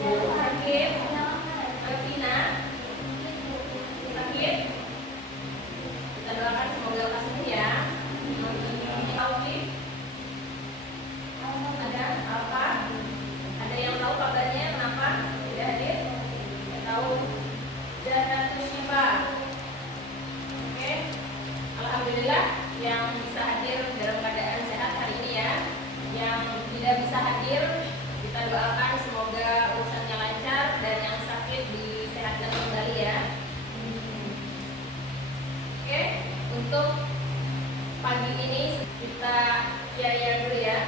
Sakit. Alvina. Sakit. Kita doakan semoga lekas sembuh ya. Taufik. Ada apa? Ada yang tahu kabarnya kenapa tidak hadir? Tidak tahu. Jannatu Syifa. Oke. Alhamdulillah yang bisa hadir dalam keadaan sehat hari ini ya. Yang tidak bisa hadir, kita doakan semoga urusannya lancar dan yang sakit disehatkan kembali ya. Oke, untuk pagi ini kita kiai dulu ya.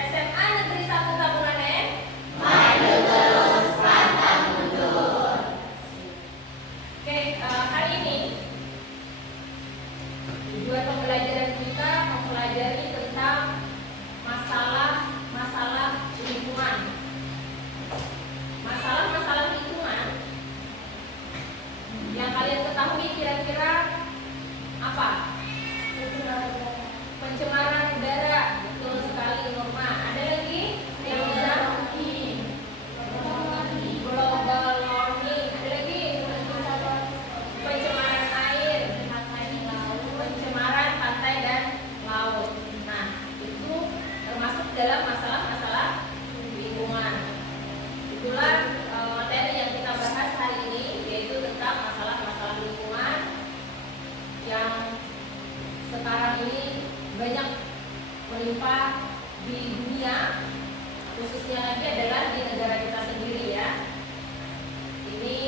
SMA Negeri 1 Tabungan maju terus pantang mundur. Oke, hari ini tujuan pembelajaran kita mempelajari tentang masalah lingkungan. Masalah lingkungan yang kalian ketahui kira-kira apa? Pencemaran udara, betul sekali Norma. Ada lagi yang bisa? Global warming. Ada lagi? Pencemaran air, pencemaran pantai dan laut. Nah, itu termasuk dalam masalah lingkungan. Itulah materi yang kita bahas hari ini, yaitu tentang masalah lingkungan yang sekarang ini banyak menimpa di dunia, khususnya lagi adalah di negara kita sendiri ya. Ini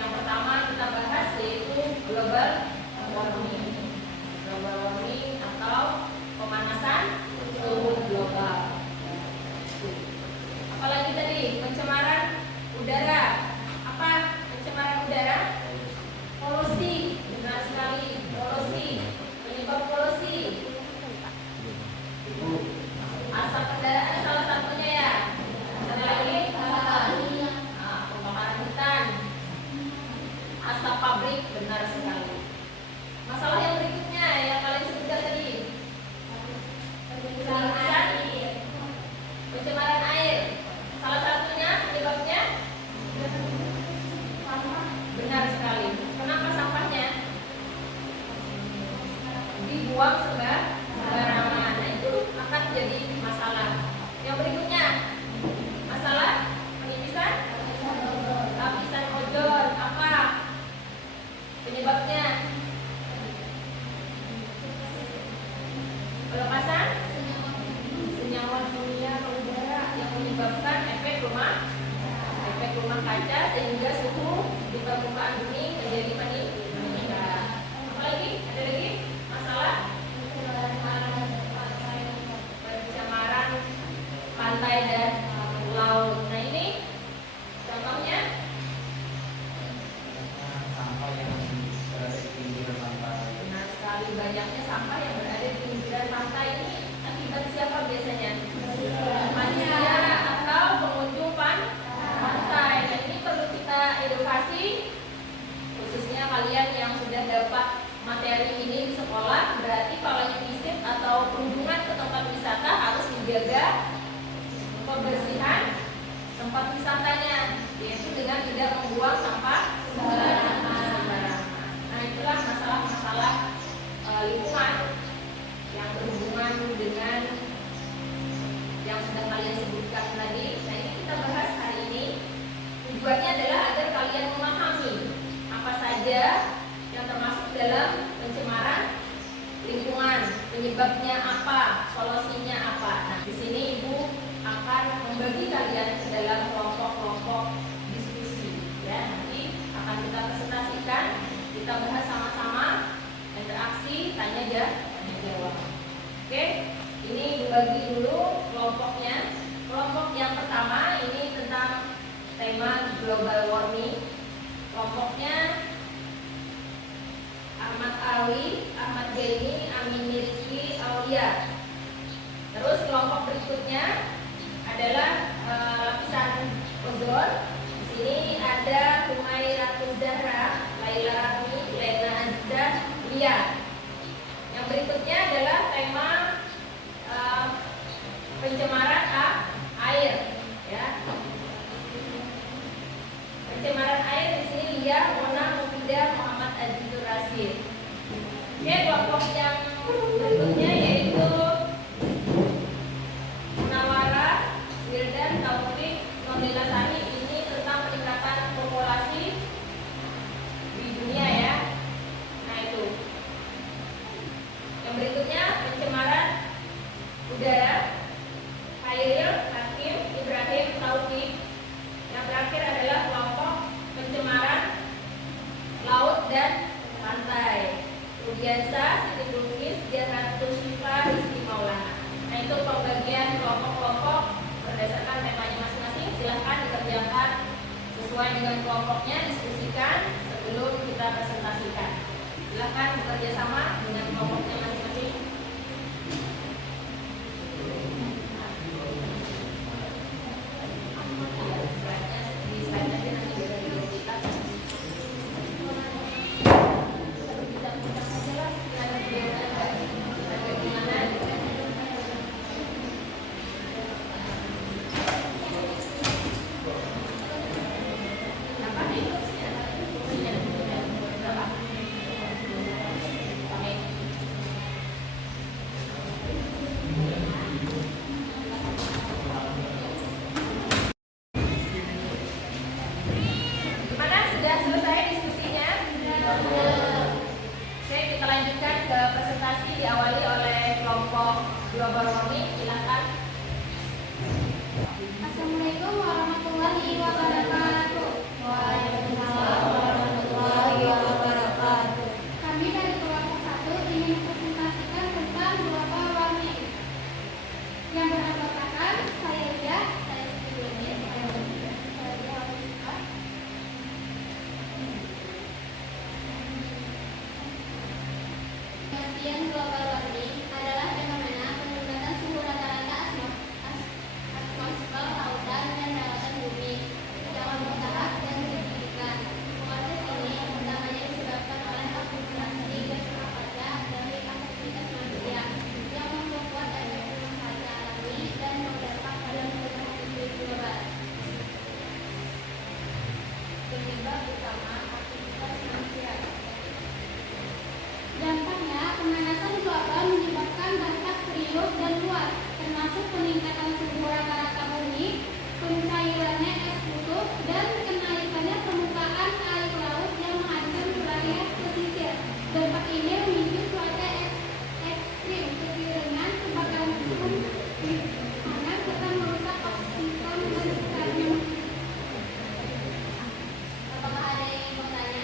yang pertama kita bahas yaitu global warming. Global warming atau pemanasan suhu global. Apalagi tadi pencemaran udara. Apa pencemaran udara? Polusi. Benar sekali, polusi. Penyebab polusi. Asap kendaraan salah satunya ya. Ada lagi? Pembakaran hutan. Asap pabrik, benar sekali. Masalah yang berikutnya yang kalian sebutkan tadi. Pencemaran air. Salah satunya penyebabnya benar sekali. Kenapa sampahnya dibuang sembarangan? Nah, itu akan jadi masalah. Yang berikutnya masalah lapisan ozon. Apa penyebabnya? Pelepasan senyawa kimia ke udara yang menyebabkan efek rumah kaca sehingga suhu di permukaan bumi menjadi meningkat. Apalagi? Ada lagi masalah pencemaran pantai dan laut. Nah, ini contohnya sampah yang berada di pinggiran pantai. benar sekali, banyaknya sampah yang berada di pinggiran pantai. Ini akibat siapa biasanya? Manusia atau pengunjung pantai. Dan ini perlu kita edukasi, khususnya kalian yang sudah dapat materi ini di sekolah. Berarti kalau yang visit atau kunjungan ke tempat wisata harus dijaga kebersihan tempat wisatanya, yaitu dengan tidak membuang sampah sembarangan. Nah, itulah masalah lingkungan yang berhubungan dengan yang sudah kalian sebutkan tadi. Nah, ini kita bahas hari ini. Tujuannya adalah agar kalian memahami apa saja yang termasuk dalam pencemaran lingkungan, penyebabnya apa, solusinya apa. Nah, di sini Ibu akan membagi kalian ke dalam kelompok-kelompok diskusi. Ya, nanti akan kita presentasikan, kita bahas sama-sama, interaksi, tanya jawab. Oke, ini dibagi dulu kelompoknya. Kelompok yang pertama ini tentang tema global warming. Kelompoknya Ahmad Alwi, Ahmad Jaini, Amin Rizki, Aulia. Terus kelompok berikutnya silakan bekerja sama dengan kelompoknya masing-masing. Di slide aja nanti biar kita bincang-bincang saja lah sekiranya beliau ada gimana gitu. Apa nih kursinya? Kursinya berapa? Oke. Gimana? Sudah selesai diskusinya? Oke, kita lanjutkan ke presentasi diawali oleh kelompok global warming. Silakan. Assalamualaikum warahmatullahi wabarakatuh. Waalaikumsalam warahmatullahi wabarakatuh. Kami dari kelompok 1 ingin mempresentasikan tentang global warming yang beranggotakan saya Ida, saya Siti Denis, saya Dia Hafifah. Pengertian global warming adalah fenomena peningkatan suhu rata-rata atmosfer lautan dan daratan bumi secara bertahap dan signifikan. Proses ini utamanya disebabkan oleh akumulasi gas rumah kaca dari aktivitas manusia yang memperkuat efek rumah kaca alami dan berdampak pada perubahan iklim global. Penyebab utama aktivitas manusia. Dampaknya, pemanasan global menyebabkan dampak serius dan luas, termasuk peningkatan suhu rata-rata bumi, pencairannya es kutub, dan kenaikannya permukaan air laut yang menghancurkan wilayah pesisir. Dampak ini memicu cuaca ekstrim, kekeringan, kebakaran hutan, panas, serta merusak ekosistem dan sekitarnya. Apakah ada yang mau tanya?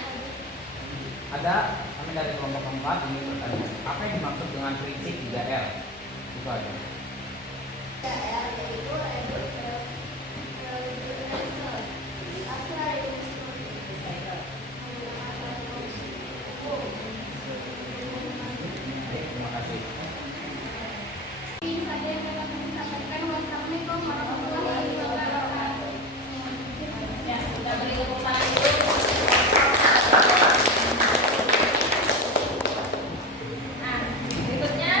Ada, kami dari kelompok 4 ingin bertanya, apa yang dimaksud dengan prinsip 3R? Itu aja. Baik, terima kasih. Ini saja yang dapat kami sampaikan. Wassalamualaikum warahmatullahi wabarakatuh. Ya, kita beri tepuk tangan dulu. Nah, berikutnya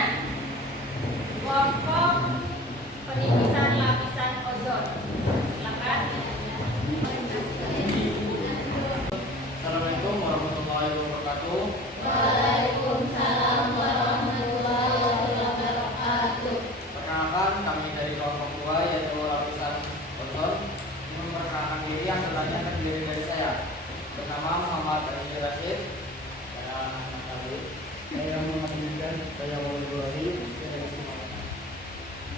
kelompok penipisan lapisan ozon. Silakan. Assalamualaikum warahmatullahi wabarakatuh. Waalaikumsalam warahmatullahi wabarakatuh. Perkenalkan, kami dari kelompok 2 yaitu lapisan ozon. Memperkenalkan diri yang sebenarnya terdiri dari saya. Bernama Muhammad Ali Rashid. Saya Ahmad Khalid. Saya Muhammad Intan. Saya Muhammad Ibrahim. Saya dari Sumatera.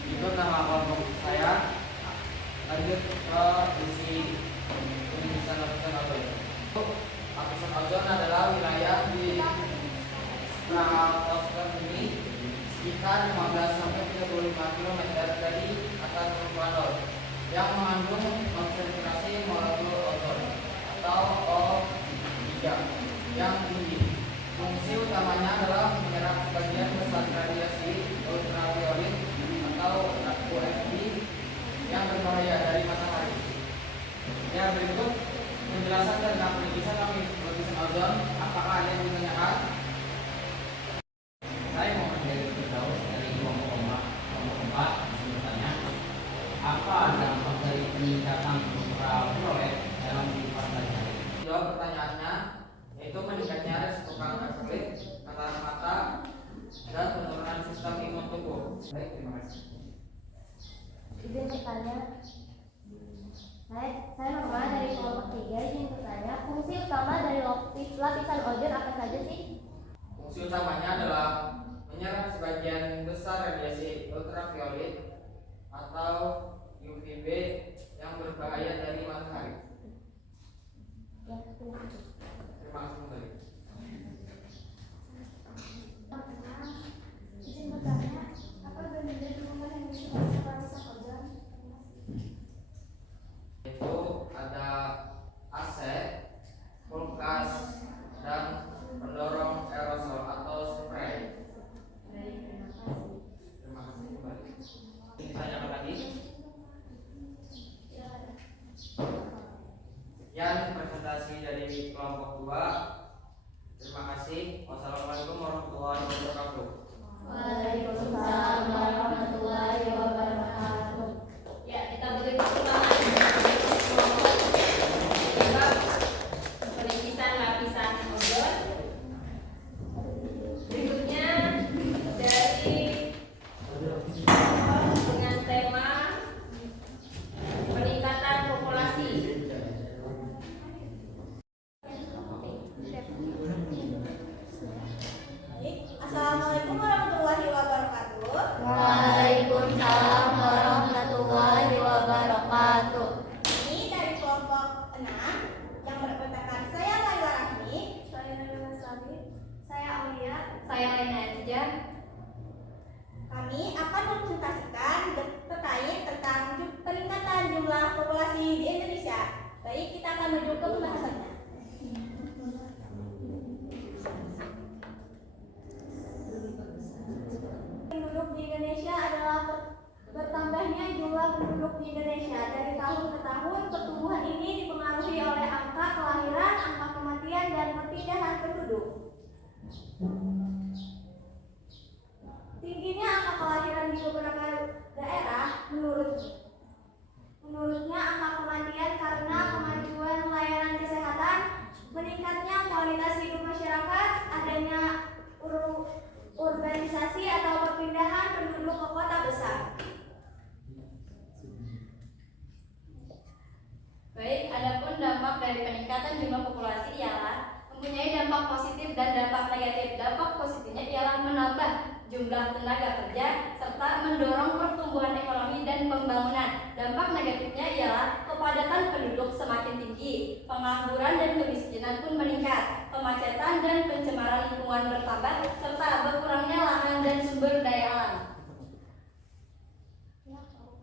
Itu nama kelompok saya. Lanjut ke isi penipisan lapisan ozon. Lapisan ozon adalah wilayah di stratosfer bumi sekitar 15 sampai 35 km dari atas permukaan laut yang mengandung konsentrasi molekul ozon atau O3 yang tinggi. Fungsi utamanya adalah menyerap sebagian besar radiasi ultraviolet atau UVB yang berbahaya dari matahari. Ya, berikut penjelasan tentang penipisan lapisan ozon. Apakah ada yang ditanyakan? Saya mau menjadi Firdaus dari kelompok 4 ingin bertanya, apa dampak dari peningkatan ultraviolet dalam kehidupan sehari-hari? Jawab pertanyaannya, yaitu meningkatnya resiko kanker kulit, katarak mata, dan penurunan sistem imun tubuh. Baik, terima kasih. Izin bertanya, saya Norma dari kelompok 3 izin bertanya, fungsi utama dari lapisan ozon apa saja sih? Fungsi utamanya adalah menyerap sebagian besar radiasi ultraviolet atau UVB yang berbahaya dari matahari. Ya, terima kasih. Terima kasih kembali. Izin bertanya, apa benar lingkungan yang disebut lapisan ozon? Itu ada AC, kulkas, dan pendorong erosi Baik, kita akan menuju ke pembahasannya. Penduduk di Indonesia adalah bertambahnya jumlah penduduk di Indonesia. Dari tahun ke tahun, pertumbuhan ini dipengaruhi oleh angka kelahiran, angka kematian, dan perpindahan penduduk. Tingginya angka kelahiran di beberapa daerah, menurutnya angka kematian karena kemajuan layanan kesehatan, meningkatnya kualitas hidup masyarakat, adanya urbanisasi atau perpindahan penduduk ke kota besar. Baik, adapun dampak dari peningkatan jumlah populasi ialah mempunyai dampak positif dan dampak negatif. Dampak positifnya ialah menambah jumlah tenaga kerja serta mendorong pertumbuhan ekonomi dan pembangunan. Dampak negatifnya ialah kepadatan penduduk semakin tinggi, pengangguran dan kemiskinan pun meningkat, kemacetan dan pencemaran lingkungan bertambah, serta berkurangnya lahan dan sumber daya alam.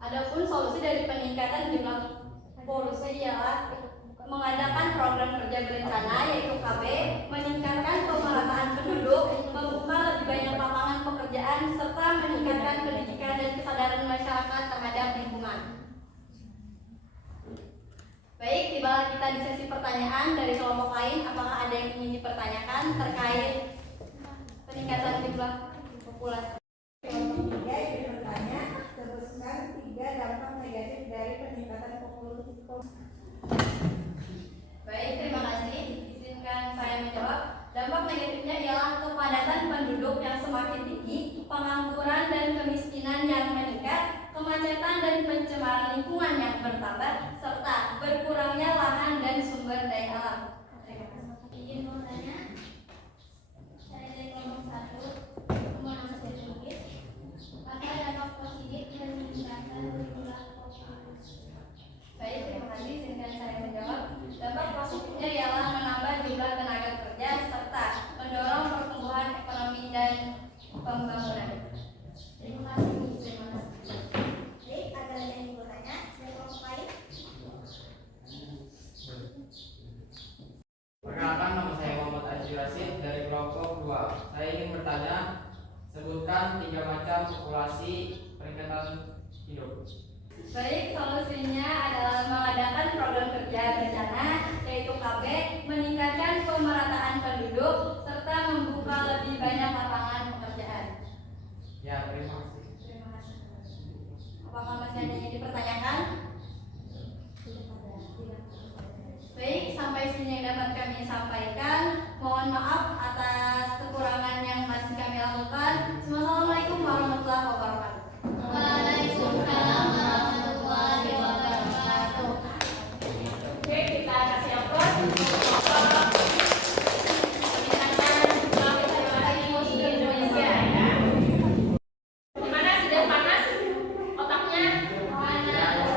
Adapun solusi dari peningkatan jumlah polusi ialah mengadakan program kerja berencana yaitu KB, meningkatkan pemerataan penduduk, membuka lebih banyak lapangan pekerjaan, serta meningkatkan pendidikan dan kesadaran masyarakat terhadap lingkungan. Baik, tibalah kita di sesi pertanyaan dari kelompok lain. Apakah ada yang ingin dipertanyakan terkait peningkatan jumlah populasi? Kelompok 3 yang bertanya, sebutkan 3 dampak negatif dari peningkatan populasi. Baik, terima kasih. Izinkan saya menjawab. Dampak negatifnya ialah kepadatan penduduk yang semakin tinggi, pengangguran dan kemiskinan yang meningkat, kemacetan dan pencemaran lingkungan yang bertambah, serta berkurangnya lahan dan sumber daya alam. Terima kasih. Izin bertanya, saya dari kelompok 1, nomor 1 sedikit. Apa dampak positif dari meningkatkan jumlah populasi? Baik, terima kasih. Izinkan saya menjawab. Dampak positifnya ialah menambah jumlah tenaga kerja serta mendorong pertumbuhan ekonomi dan pembangunan. Terima kasih. Terima kasih. Baik, ada lagi yang ingin bertanya dari kelompok lain? Perkenalkan, nama saya Muhammad Aji Rasid dari kelompok 2. Saya ingin bertanya, sebutkan 3 macam populasi peningkatan hidup. Baik, solusinya adalah mengadakan program kerja berencana yaitu KB, meningkatkan pemerataan penduduk, serta membuka lebih banyak lapangan pekerjaan. Ya, terima kasih. Terima kasih. Apakah masih ada yang dipertanyakan? Baik, sampai sini yang dapat kami sampaikan. Mohon maaf atas kekurangan yang masih kami lakukan. Wassalamualaikum warahmatullahi wabarakatuh. Waalaikumsalam warahmatullahi wabarakatuh. Oke, kita kasih aplaus untuk Bapak peningkatan jumlah populasi di Indonesia ya. Gimana, sudah panas otaknya? Panas.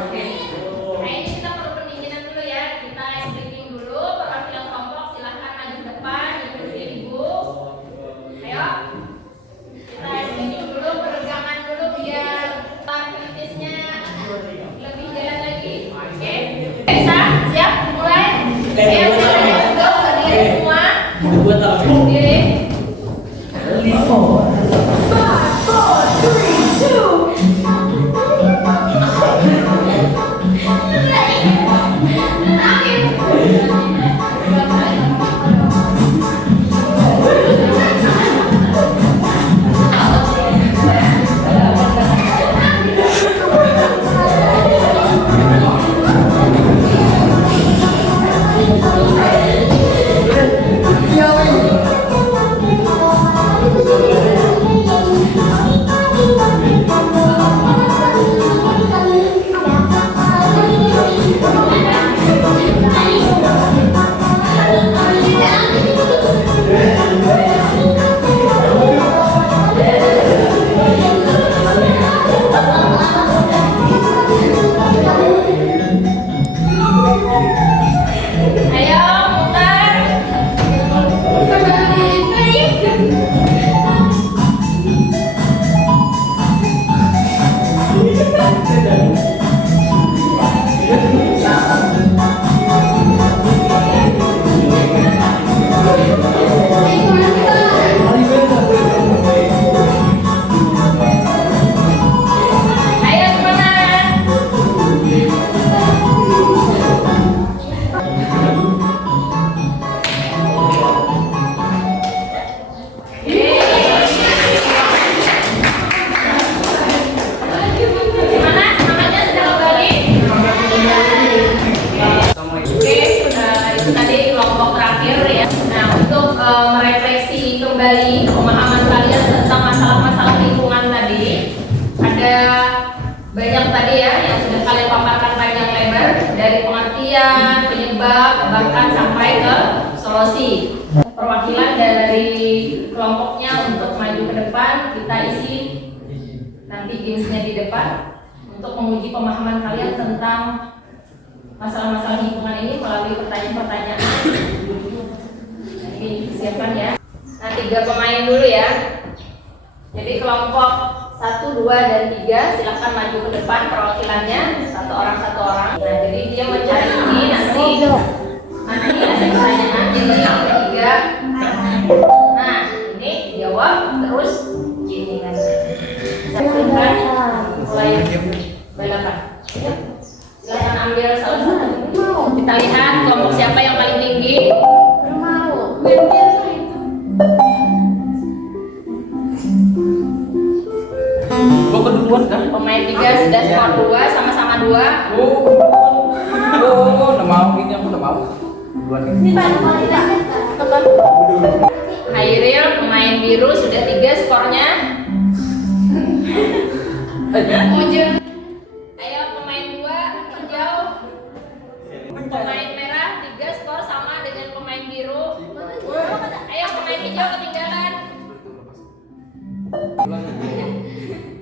pengertian, penyebab, bahkan sampai ke solusi. Perwakilan dari kelompoknya untuk maju ke depan, kita isi nanti gamesnya di depan untuk menguji pemahaman kalian tentang masalah-masalah lingkungan ini melalui pertanyaan-pertanyaan. Ini siapkan ya. Nah, 3 pemain dulu ya. Jadi kelompok 1, 2, dan 3 silahkan maju ke depan perwakilannya, satu orang. Nah, jadi dia mencari ini nanti ada pertanyaan jadi yang ketiga. Nah, ini jawab terus ini kan. Silahkan mulai balapan. Silahkan ambil salah satu. Kita lihat kelompok siapa yang paling tinggi. Pemain 3 sudah skor 2, sama-sama 2. Udah mau ini aku udah mau. Hairil pemain biru sudah 3 skornya. Mujur. Ayo pemain 2 hijau. Pemain merah 3 skor sama dengan pemain biru. Ayo pemain hijau ketinggalan.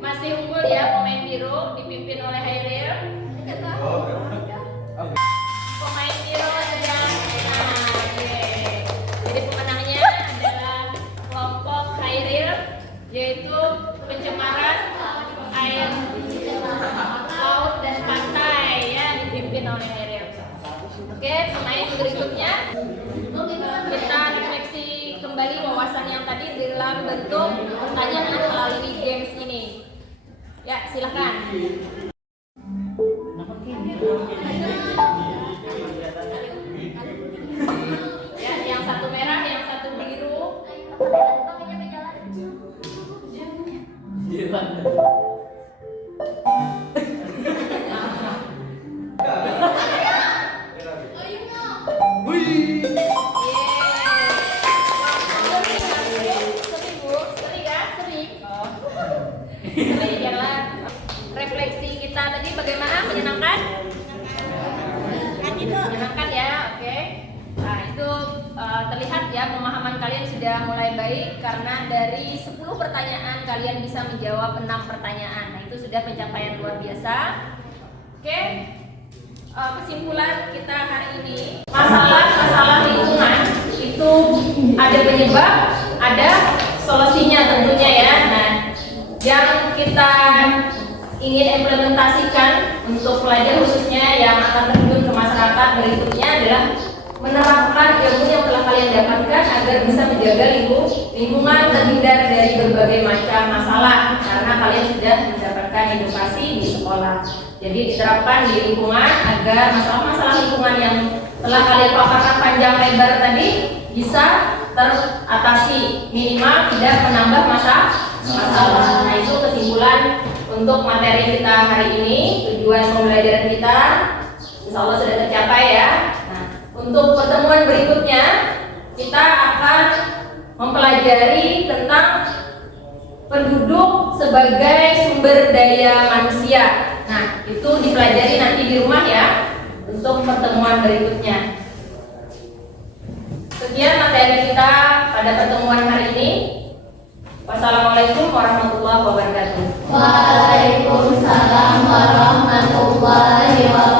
Masih unggul ya pemain biru dipimpin oleh Hairil. Pemain biru sedang menang. Jadi pemenangnya adalah kelompok Hairil, yaitu pencemaran air laut dan pantai ya, dipimpin oleh Hairil. Oke, pemain berikutnya kita refleksi kembali wawasan yang tadi dalam bentuk pertanyaan melalui games ini. Ya, silakan. Ya, yang satu merah, yang satu biru. Refleksi kita tadi bagaimana? Menyenangkan? Menyenangkan ya, oke. Nah, itu terlihat ya pemahaman kalian sudah mulai baik karena dari 10 pertanyaan kalian bisa menjawab 6 pertanyaan. Nah, itu sudah pencapaian luar biasa. Oke. Kesimpulan kita hari ini, masalah lingkungan itu ada penyebab, ada solusinya tentunya ya. Nah, yang kita ingin implementasikan untuk pelajar khususnya yang akan terjun ke masyarakat berikutnya adalah menerapkan ilmu yang telah kalian dapatkan agar bisa menjaga lingkungan terhindar dari berbagai macam masalah karena kalian sudah mendapatkan edukasi di sekolah. Jadi diterapkan di lingkungan agar masalah-masalah lingkungan yang telah kalian paparkan panjang lebar tadi bisa teratasi, minimal tidak menambah masalah. Nah, itu kesimpulan untuk materi kita hari ini. Tujuan pembelajaran kita insya Allah sudah tercapai ya. Nah, untuk pertemuan berikutnya kita akan mempelajari tentang penduduk sebagai sumber daya manusia. Nah, itu dipelajari nanti di rumah ya untuk pertemuan berikutnya. Sekian materi kita pada pertemuan hari ini. Wassalamualaikum warahmatullahi wabarakatuh. Waalaikumsalam warahmatullahi wabarakatuh.